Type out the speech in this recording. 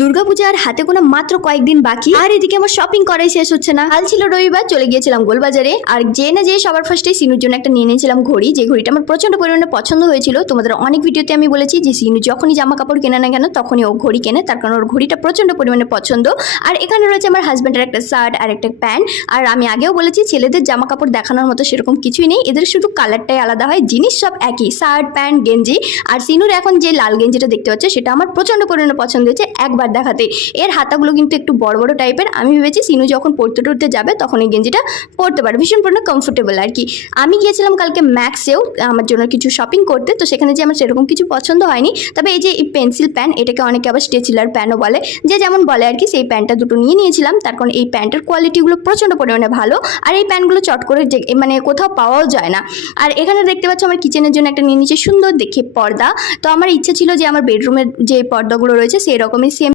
দুর্গাপূজার হাতে গোনা মাত্র কয়েকদিন বাকি, আর এদিকে আমার শপিং করাই শেষ হচ্ছে না। কাল ছিল রবিবার, চলে গিয়েছিলাম গোলবাজারে, আর যে না যে সবার ফার্স্টে সিনুর জন্য একটা নিয়ে নিয়েছিলাম ঘড়ি। যে ঘড়িটা আমার প্রচন্ড পরিমাণে পছন্দ হয়েছিল। তোমাদের অনেক ভিডিওতে আমি বলেছি যে সিনু যখনই জামা কাপড় কেনে না কেন তখনই ও ঘড়ি কেনে, তার কারণ ওর ঘড়িটা প্রচন্ড পরিমাণে পছন্দ। আর এখানে রয়েছে আমার হাজব্যান্ডের একটা শার্ট আর একটা প্যান্ট। আর আমি আগেও বলেছি ছেলেদের জামা কাপড় দেখানোর মতো সেরকম কিছুই নেই, এদের শুধু কালারটাই আলাদা হয়, জিনিস সব একই, শার্ট প্যান্ট গেঞ্জি। আর সিনুর এখন যে লাল গেঞ্জিটা দেখতে পাচ্ছে সেটা আমার প্রচন্ড পরিমাণে পছন্দ হয়েছে একবার দেখাতে। এর হাতাগুলো কিন্তু একটু বড় বড় টাইপের। আমি ভেবেছি সিনু যখন পড়তে টড়তে যাবে তখন এই গেঞ্জিটা পরতে পারে, ভীষণ পরিমাণে কমফোর্টেবল আর কি। আমি গিয়েছিলাম কালকে ম্যাক্সেও আমার জন্য কিছু শপিং করতে, তো সেখানে যে আমার সেরকম কিছু পছন্দ হয়নি। তবে এই যে এই পেন্সিল প্যান, এটাকে অনেকে আবার স্ট্রেচিলার প্যানও বলে, যে যেমন বলে আর কি, সেই প্যান্টটা দুটো নিয়ে নিয়েছিলাম। তার কারণ এই প্যান্টের কোয়ালিটিগুলো প্রচণ্ড পরিমাণে ভালো, আর এই প্যান্টগুলো চট করে মানে কোথাও পাওয়াও যায় না। আর এখানে দেখতে পাচ্ছ আমার কিচেনের জন্য একটা নিয়ে নিয়েছি সুন্দর দেখে পর্দা। তো আমার ইচ্ছা ছিল যে আমার বেডরুমের যে পর্দাগুলো রয়েছে সেই রকমই সেম